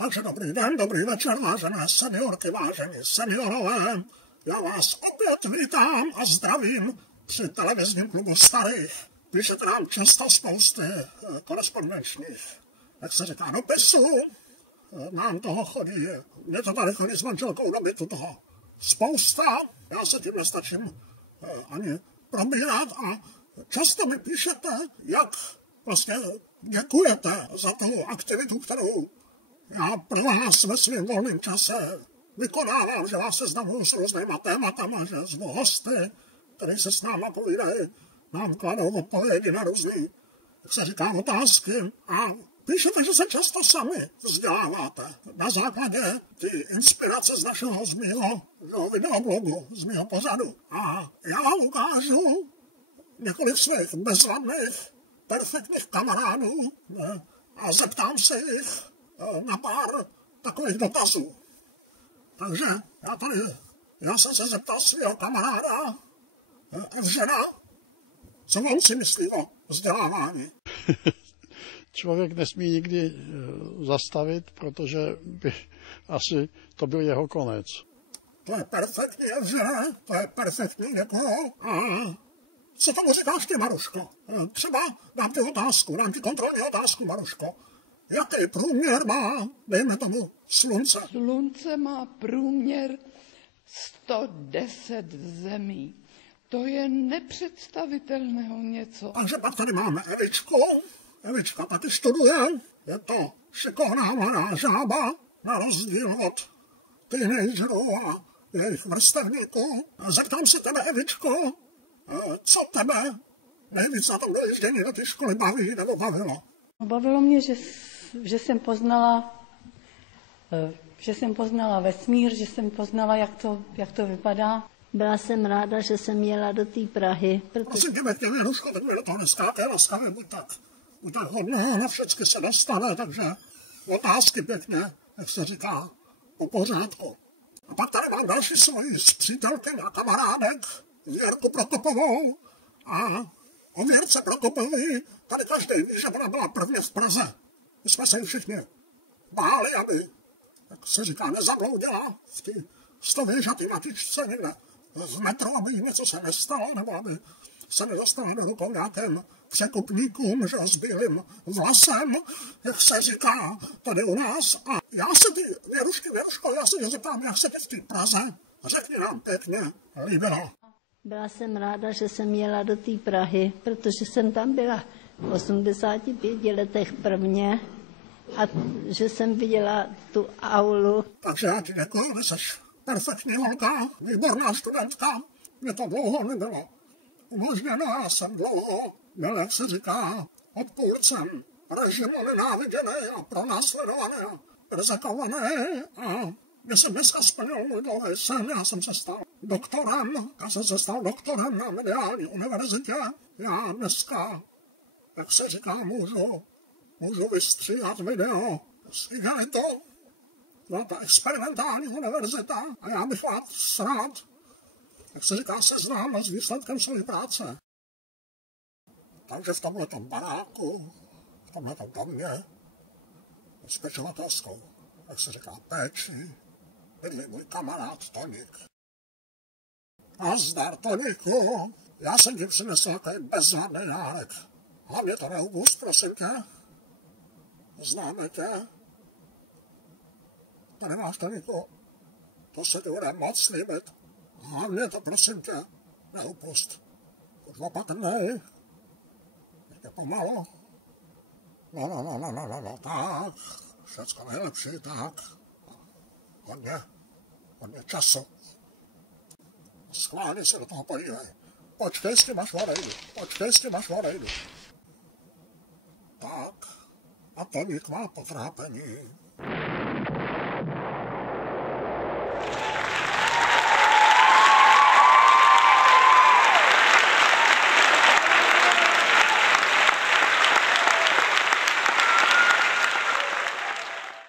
Takže dobrý den, dobrý večer, vážené seniorky, vážení seniorové. Já vás opět vítám a zdravím při televizním klubu starých. Píšete nám často spousty korespondenčních, jak se říká, dopisů. Nám toho chodí, mě to tady chodí s manželkou do bytu toho spousta. Já se tím nestačím ani probírat a často mi píšete, jak vlastně děkujete za tu aktivitu, kterou já pro vás ve svém volném čase vykonávám, že vás seznamuju s různýma tématama, že zvu hosty, který se s náma povídají, nám kladou odpovědi na různý, jak se říká, otázky a píšete, že se často sami vzděláváte na základě ty inspirace z mého videoblogu, z mého pořadu. A já vám ukážu několik svých bezvadných, perfektních kamarádů a zeptám se jich na pár takových dotazů. Takže já jsem se zeptal svého kamaráda Evžena, co on si myslí o vzdělávání. Člověk nesmí nikdy zastavit, protože by asi to byl jeho konec. To je perfektní, Evžene, to je perfektní někoho. A co tomu říkáš ty, Maruško? Třeba dám ti kontrolní otázku, Maruško. Jaký průměr má, dejme tomu, slunce? Slunce má průměr 110 zemí. To je nepředstavitelného něco. Takže pak tady máme Evičku. Evička taky studuje. Je to šikovná mladá žába, na rozdíl od teenagerů a jejich vrstevníků. Zeptám se tebe, Evičko, co tebe nejvíc na tom dojíždění do té školy baví nebo bavilo? Bavilo mě, že jsem poznala vesmír, že jsem poznala, jak to vypadá. Byla jsem ráda, že jsem jela do té Prahy. Prosím tě, pěkně, Věnuško, tak mi do toho neskákej laskavě, buď tak hodná, na všecky se dostane, takže otázky pěkně, jak se říká, po pořádku. A pak tady mám další svoji přítelky a kamarádek, Věrku Prokopovou. A o Věrce Prokopový tady každý ví, že ona byla prvně v Praze. My jsme se jí všichni báli, aby, jak se říká, nezabloudila v té stověžatý matičce někde v metru, aby jí něco se nestalo, nebo aby se nedostala do rukou nějakým překupníkům, že s bílým vlasem, jak se říká tady u nás. A já se ty, Věruško, já se tě zeptám, jak se ti v té Praze, řekni nám pěkně, líbilo. Byla jsem ráda, že jsem jela do té Prahy, protože jsem tam byla v 85 letech prvně a že jsem viděla tu aulu. Takže já ti děkuju, že jsi perfektní holka, výborná studentka. Mě to dlouho nebylo umožněno, já jsem dlouho byl, jak se říká, odpůrcem režimu nenáviděný a pronásledovaný a perzekovaný. A mě jsem dneska splnil můj dlouhý sen, já jsem se stal doktorem na mediální univerzitě. Já dneska, jak se říká, můžu vystříhat video s igelitou. Byla to experimentální univerzita a já bych vás rád, jak se říká, seznámil s výsledkem své práce. Takže v tomhletom baráku, v tomhletom domě, s pečovatelskou, jak se říká, péči, bydlí můj kamarád Toník. A zdar, Toníku, já jsem ti přinesl takový bezvadný dárek. Hlavně to neupust, prosím tě. Známe tě. Tady máš, Toníku, to se ti bude moc líbit. Hlavně to, prosím tě, neupust. Už opatrnej. Jde pomalu. No, tak. Všecko nejlepší, tak. Hodně času. Schválně se do toho podívej. Počkej, s tím až odejdu. Tak. A Toník má potrápení.